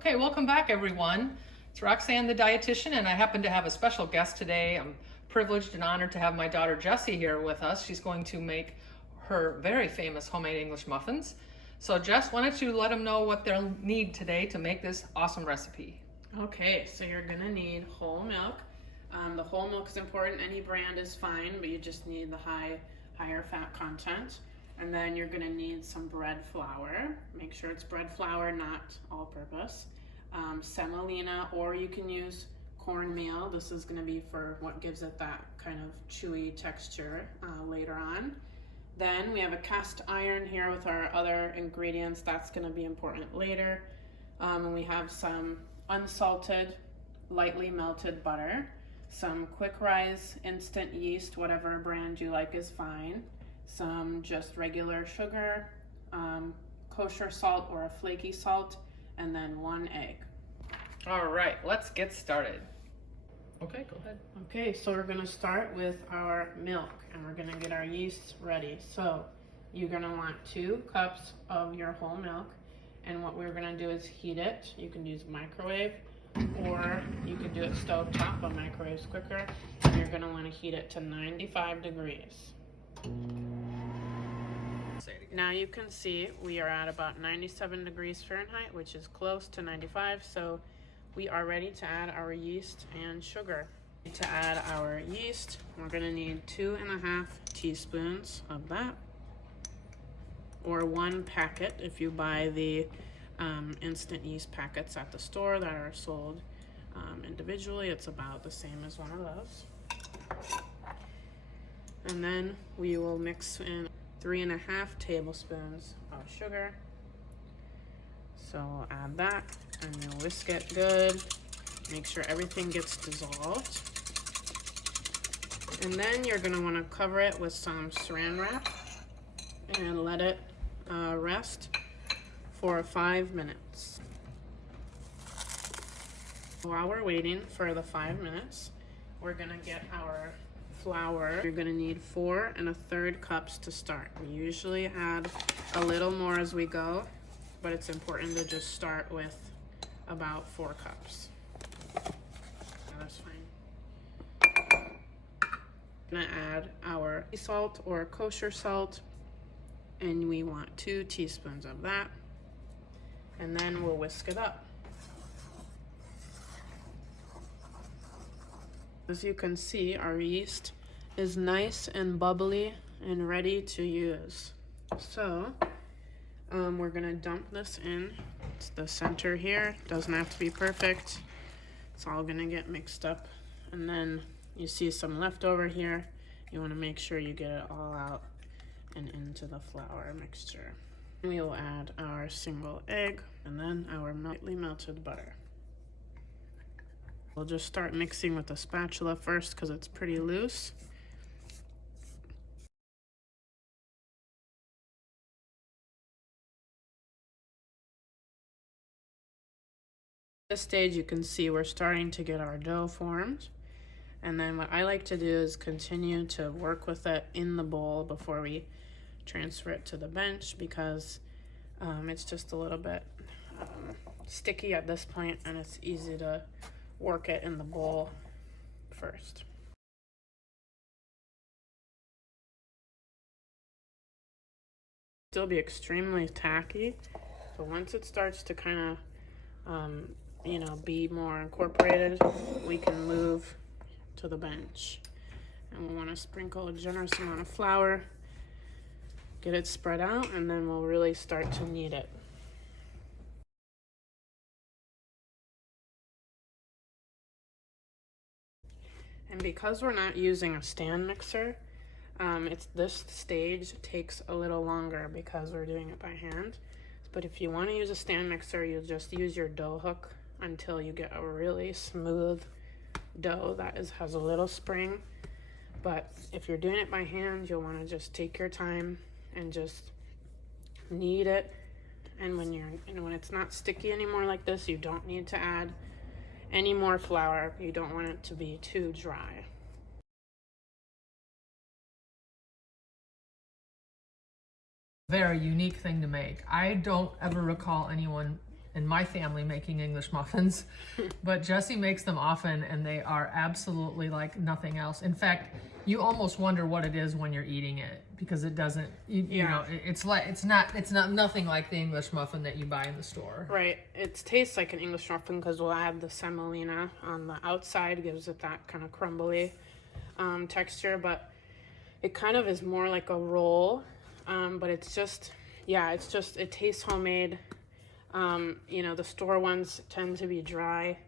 Okay, welcome back everyone. It's Roxanne the dietitian, and I happen to have a special guest today. I'm privileged and honored to have my daughter Jessie here with us. She's going to make her very famous homemade English muffins. So Jess, why don't you let them know what they'll need today to make this awesome recipe? Okay, so you're gonna need whole milk. The whole milk is important. Any brand is fine, but you just need the higher fat content. And then you're gonna need some bread flour. Make sure it's bread flour, not all-purpose. Semolina, or you can use cornmeal. This is gonna be for what gives it that kind of chewy texture later on. Then we have a cast iron here with our other ingredients. That's gonna be important later. And we have some unsalted, lightly melted butter, some quick rise instant yeast, whatever brand you like is fine, some just regular sugar, kosher salt or a flaky salt, and then 1 egg. All right, let's get started. Okay, go ahead. Okay, so we're gonna start with our milk and we're gonna get our yeast ready. So you're gonna want 2 cups of your whole milk, and what we're gonna do is heat it. You can use microwave, or you can do it stove top, but microwave's quicker. And you're gonna wanna heat it to 95 degrees. Now you can see we are at about 97 degrees Fahrenheit, which is close to 95, so we are ready to add our yeast and sugar. To add our yeast, we're gonna need 2.5 teaspoons of that, or 1 packet if you buy the instant yeast packets at the store that are sold individually. It's about the same as one of those. And then we will mix in 3.5 tablespoons of sugar. So we'll add that and you'll whisk it good. Make sure everything gets dissolved. And then you're gonna wanna cover it with some saran wrap and let it rest for 5 minutes. While we're waiting for the 5 minutes, we're gonna get our flour. You're gonna need 4 1/3 cups to start. We usually add a little more as we go, but it's important to just start with about 4 cups. That's fine. I'm gonna add our salt or kosher salt, and we want 2 teaspoons of that. And then we'll whisk it up. As you can see, our yeast is nice and bubbly and ready to use. So we're gonna dump this in. It's the center here. Doesn't have to be perfect. It's all gonna get mixed up. And then you see some leftover here. You wanna make sure you get it all out and into the flour mixture. We will add our single egg and then our lightly melted butter. We'll just start mixing with a spatula first because it's pretty loose. At this stage you can see we're starting to get our dough formed. And then what I like to do is continue to work with it in the bowl before we transfer it to the bench, because it's just a little bit sticky at this point and it's easy to work it in the bowl first. Still be extremely tacky, so once it starts to kind of be more incorporated, we can move to the bench. And we want to sprinkle a generous amount of flour, get it spread out, and then we'll really start to knead it. And because we're not using a stand mixer, this stage takes a little longer because we're doing it by hand. But if you want to use a stand mixer, you'll just use your dough hook until you get a really smooth dough that has a little spring. But if you're doing it by hand, you'll want to just take your time and just knead it. And when it's not sticky anymore like this, you don't need to add any more flour. You don't want it to be too dry. Very unique thing to make. I don't ever recall anyone in my family making English muffins, but Jessie makes them often, and they are absolutely like nothing else. In fact, you almost wonder what it is when you're eating it, because it doesn't, you know, it's not nothing like the English muffin that you buy in the store. Right. It tastes like an English muffin because we'll add the semolina on the outside, gives it that kind of crumbly texture, but it kind of is more like a roll, but it's just, it tastes homemade. You know, the store ones tend to be dry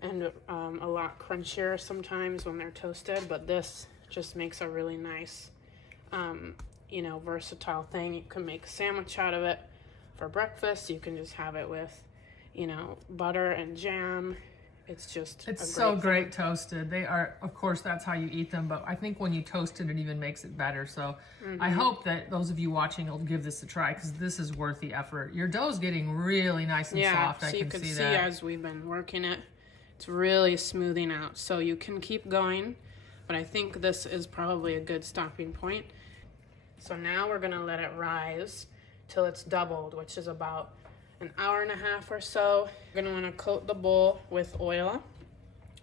and a lot crunchier sometimes when they're toasted, but this just makes a really nice, you know, versatile thing. You can make a sandwich out of it for breakfast. You can just have it with, you know, butter and jam. It's so great toasted. They are, of course, that's how you eat them, but I think when you toast it, it even makes it better. So I hope that those of you watching will give this a try, because this is worth the effort. Your dough's getting really nice and soft. So I can see that. as we've been working it, it's really smoothing out. So you can keep going, but I think this is probably a good stopping point. So now we're gonna let it rise till it's doubled, which is about an hour and a half or so. You're gonna wanna coat the bowl with oil.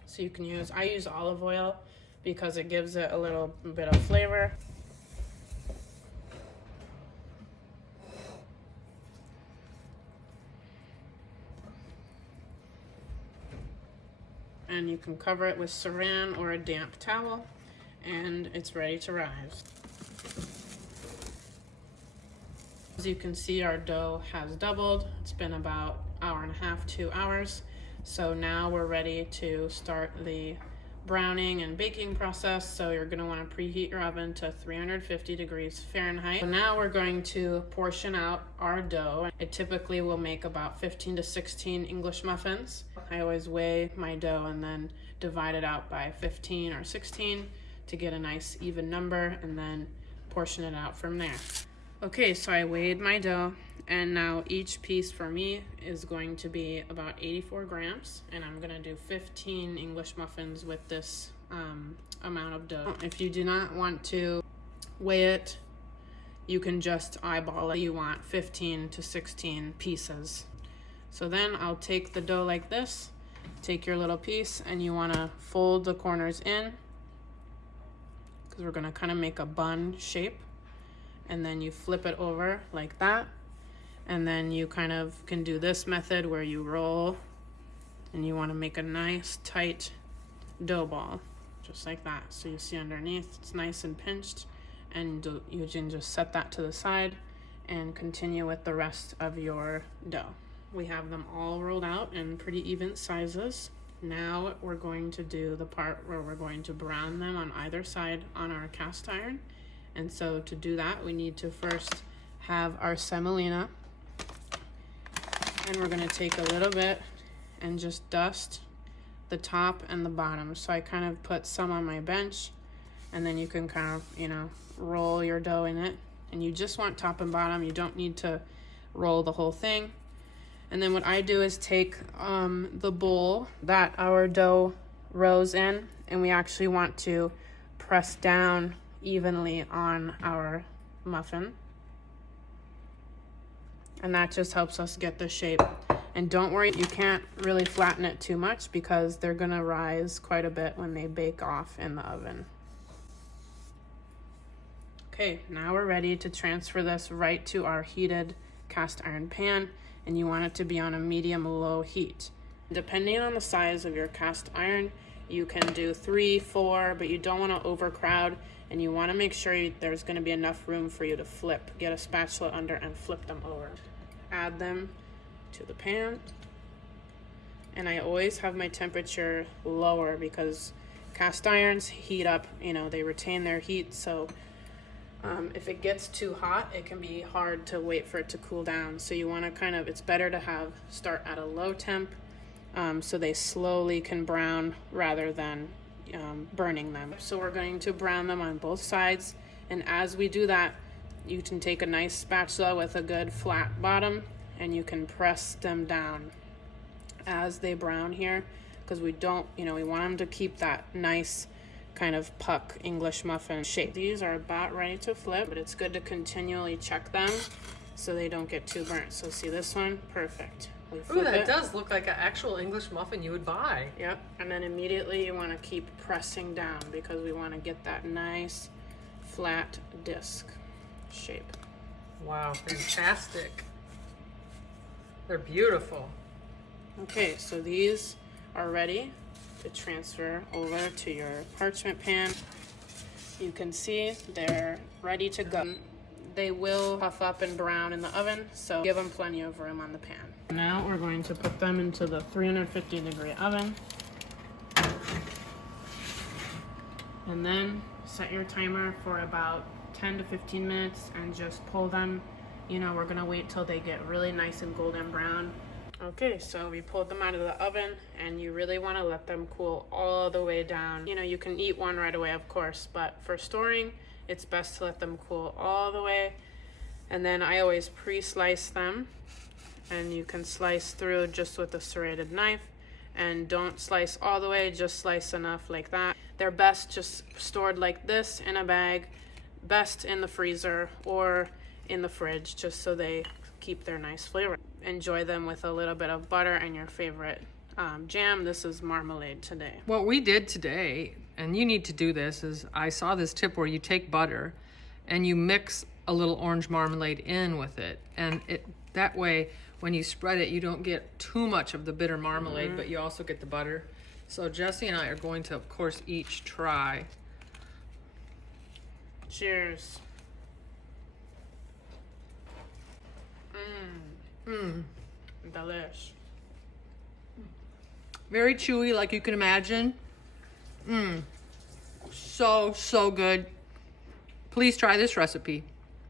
So you can I use olive oil because it gives it a little bit of flavor. And you can cover it with saran or a damp towel, and it's ready to rise. As you can see, our dough has doubled. It's been about an hour and a half, 2 hours. So now we're ready to start the browning and baking process. So you're gonna wanna preheat your oven to 350 degrees Fahrenheit. So now we're going to portion out our dough. It typically will make about 15 to 16 English muffins. I always weigh my dough and then divide it out by 15 or 16 to get a nice even number, and then portion it out from there. Okay, so I weighed my dough, and now each piece for me is going to be about 84 grams, and I'm gonna do 15 English muffins with this amount of dough. If you do not want to weigh it, you can just eyeball it. You want 15 to 16 pieces. So then I'll take the dough like this, take your little piece, and you wanna fold the corners in, because we're gonna kind of make a bun shape. And then you flip it over like that, and then you kind of can do this method where you roll, and you want to make a nice tight dough ball, just like that. So you see underneath it's nice and pinched, and you can just set that to the side and continue with the rest of your dough. We have them all rolled out in pretty even sizes. Now we're going to do the part where we're going to brown them on either side on our cast iron. And so to do that, we need to first have our semolina, and we're gonna take a little bit and just dust the top and the bottom. So I kind of put some on my bench, and then you can kind of, you know, roll your dough in it. And you just want top and bottom. You don't need to roll the whole thing. And then what I do is take the bowl that our dough rose in, and we actually want to press down evenly on our muffin, and that just helps us get the shape. And don't worry, you can't really flatten it too much because they're gonna rise quite a bit when they bake off in the oven. Okay, now we're ready to transfer this right to our heated cast iron pan, and you want it to be on a medium-low heat. Depending on the size of your cast iron, you can do 3, 4, but you don't want to overcrowd, and you want to make sure there's going to be enough room for you to flip. Get a spatula under and flip them over. Add them to the pan, and I always have my temperature lower because cast irons heat up, you know, they retain their heat, so if it gets too hot, it can be hard to wait for it to cool down. So you want to kind of, it's better to start at a low temp, so they slowly can brown rather than burning them. So we're going to brown them on both sides, and as we do that, you can take a nice spatula with a good flat bottom, and you can press them down as they brown here, because we don't, you know, we want them to keep that nice kind of puck English muffin shape. These are about ready to flip, but it's good to continually check them so they don't get too burnt. So see this one? Perfect. We Ooh, flip that it. does look like an actual English muffin you would buy. Yep, and then immediately you want to keep pressing down because we want to get that nice flat disc shape. Wow, fantastic. They're beautiful. Okay, so these are ready to transfer over to your parchment pan. You can see they're ready to go. They will puff up and brown in the oven, so give them plenty of room on the pan. Now we're going to put them into the 350-degree oven. And then set your timer for about 10 to 15 minutes and just pull them. You know, we're gonna wait till they get really nice and golden brown. Okay, so we pulled them out of the oven, and you really want to let them cool all the way down. You know, you can eat one right away, of course, but for storing, it's best to let them cool all the way. And then I always pre-slice them, and you can slice through just with a serrated knife, and don't slice all the way, just slice enough like that. They're best just stored like this in a bag, best in the freezer or in the fridge, just so they keep their nice flavor. Enjoy them with a little bit of butter and your favorite jam. This is marmalade today. What we did today, and you need to do this, is I saw this tip where you take butter and you mix a little orange marmalade in with it. And that way, when you spread it, you don't get too much of the bitter marmalade, but you also get the butter. So Jessie and I are going to, of course, each try. Cheers. Delish. Very chewy, like you can imagine. So good. Please try this recipe.